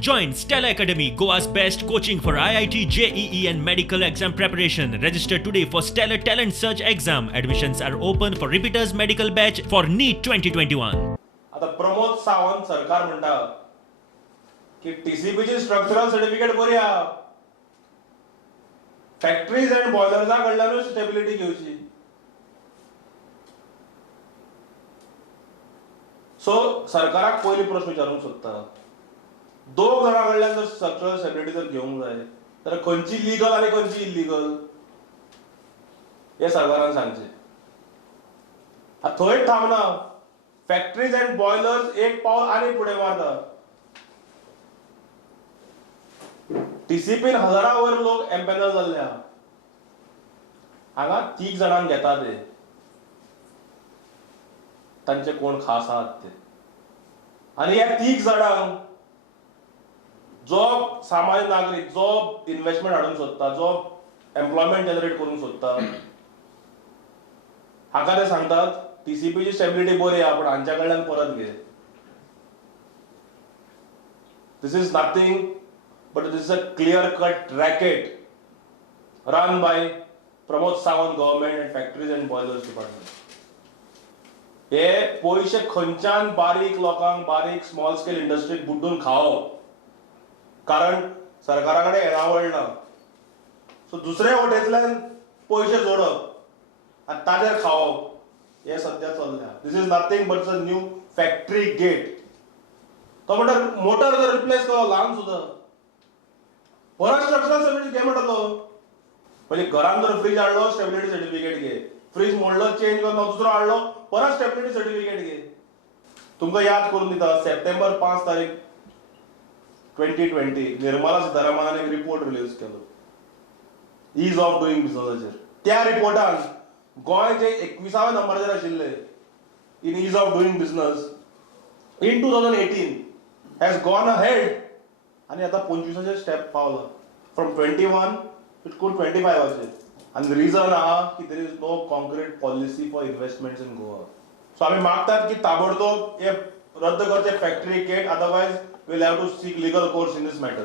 Join Stella Academy, Goa's best coaching for IIT, JEE and medical exam preparation. Register today for Stellar Talent Search exam. Admissions are open for repeaters medical batch for NEET 2021. आता प्रमोद सावंत सरकार म्हणता की टीसीपीची structural certificate बरी आहा, factories and बॉयलर्सा कडल्यानूच stability घेवची. So सरकाराक पयली प्रश्न विचारूंक सोदता, दोग जाणां कडल्यान जर स्ट्रक्चरल स्टेबिलिटी जर घेवंक जाय तर खंयची लिगल आनी खंयची इलिगल हे सरकारान सांगचें. थंय थांबना, फॅक्टरीज अँड बॉयलर्स एक पावल आनी फुडें मारता. टीसीपीन हजारां वयर लोक एम्पॅनल जाल्ले आहा, हांगा 3 जाणांक घेता ते तांचे कोण खास आहात ते. आनी ह्या 3 जाणांक जो सामान्य नागरीक जो इन्व्हेस्टमेंट हाडूंक सोदता, जो एम्प्लॉयमेंट जनरेट करूंक सोदता, हाका ते सांगतात टीसीपीची स्टेबिलिटी बरी आहा पण हांच्या कडल्यान परत घे. This is nothing but this is a clear cut racket run by Pramod Sawant government and factories and boilers department. हे पयशे खंयच्यान बारीक लोकांक, बारीक स्मॉल स्केल इंडस्ट्रीक बुड्डून खावप, कारण सरकारा कडेन येणावळ ना. सो दुसऱ्या वटेंतल्यान पयशे जोडप आनी ताजेर खावप हे सध्या चल्ल्या. This is nothing but a new factory gate. तो म्हणटा मोटर जर रिप्लेस केलो ल्हान सुद्दां परत स्ट्रक्चरल स्टेबिलिटी घे म्हणटा तो. म्हणजे घरान जर फ्रीज हाडलो स्टेबिलिटी सर्टिफिकेट घे, फ्रीज मोडलो चेंज करलो दुसरो हाडलो परत स्टेबिलिटी सर्टिफिकेट घे. तुमकां याद करून दिता, सप्टेंबर 5 तारीख 2020 निर्मला सीतारामनान एक रिपोर्ट रिलीज केलो ईज ऑफ डुईंग बिझनेसाचेर. त्या रिपोर्टान गोंय जे 21व्या नंबराचेर आशिल्ले in ease of doing business in 2018 has gone ahead आनी आतां 25चे स्टेप पावला. From 21 to 25. आनी रिजन आहा की there is no concrete policy for investments in Goa. So आमी मागतात की ताबडतोब हे रद्द करचे factory gate, otherwise we'll have to seek legal course in this matter.